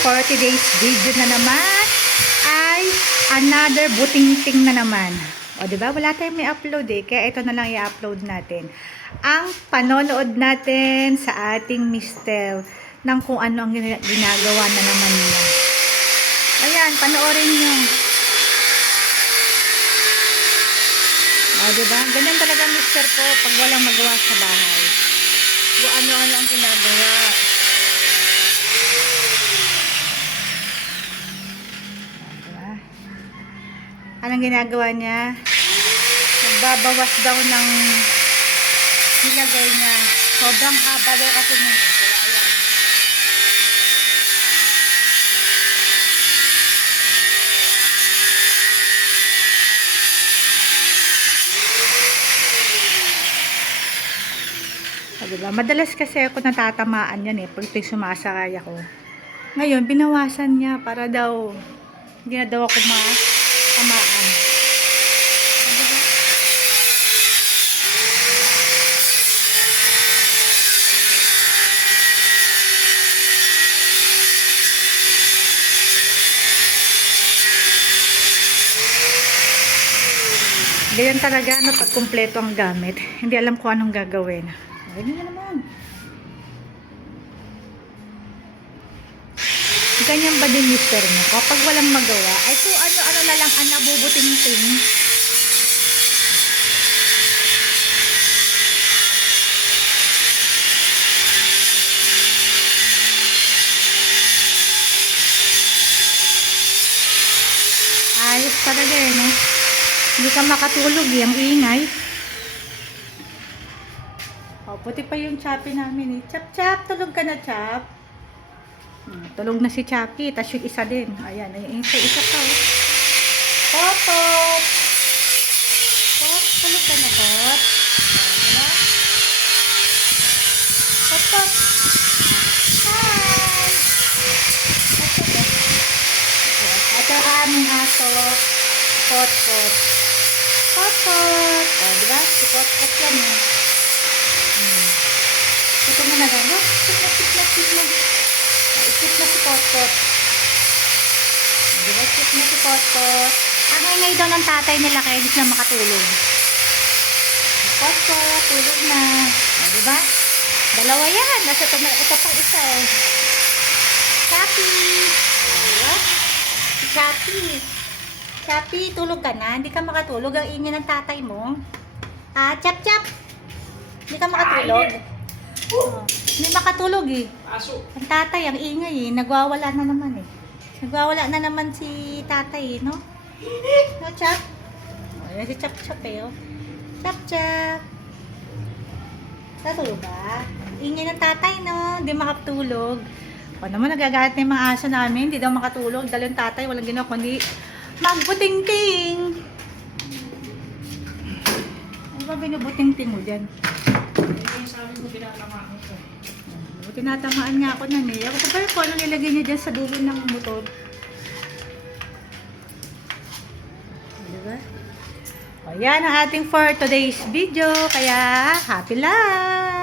for today's video na naman ay another buting-ting na naman. O diba, wala tayong may upload kaya ito na lang i-upload natin. Ang panonood natin sa ating mister ng kung ano ang ginagawa na naman niya. Ayan, panoorin nyo. O diba, ganyan talaga mister ko pag walang magawa sa bahay. Kung ano-ano ang ginagawa. Anong ginagawa niya? Nagbabawas daw ng nilagay niya. Sobrang haba daw kasi niya. Kaya ayan. Diba? Madalas kasi ako natatamaan yan pag ito'y sumasakay ako. Ngayon, binawasan niya para daw hindi na daw ako tamaan. Diba? Ganyan talaga pag kumpleto ang gamit. Hindi alam kung anong gagawin. Ganyan na naman. Ganyan ba din mister mo? Kapag walang magawa, ay kung ano-ano na lang ang nabubuting-ting. Ayos talaga no? Hindi ka makatulog ang ingay. O, puti pa yung Chappy namin Chap, tulog ka na, Chap. Tulog na si Chappy, tas yung isa din. Ayan, yung isa pa. Pot. Pot, tulog ka na, Pot. Ayan. Pot. Hi! Ito ang aming aso. Pot. O, diba? Si Pot yan Ito mo na lang. Sit na. Isip na si Pot. Diba? Isip na si Pot. Ang ingay daw ng tatay nila kaya hindi sila makatulog. Pot, tulog na. O, diba? Dalawa yan. Ito pang isa Chappy. Diba? Si Chappy, tulog ka na. Hindi ka makatulog. Ang ingay ng tatay mo. Chap. Hindi ka makatulog. Hindi makatulog Ang tatay, ang ingay Nagwawala na naman Nagwawala na naman si tatay no? No, Chap? Ayan si Chap Chap. Natulog ba? Ingay ng tatay no? Hindi makatulog. O naman nagagalit na yung mga aso namin. Hindi daw makatulog. Dahil yung tatay walang ginawa kundi magbuting-ting. Ano ba binubuting-ting mo dyan? Tinatamaan niya ako nan Ako pa pala kung ano nilagay niya dyan sa dulo ng motor. Diba? O yan ang ating for today's video. Kaya happy life!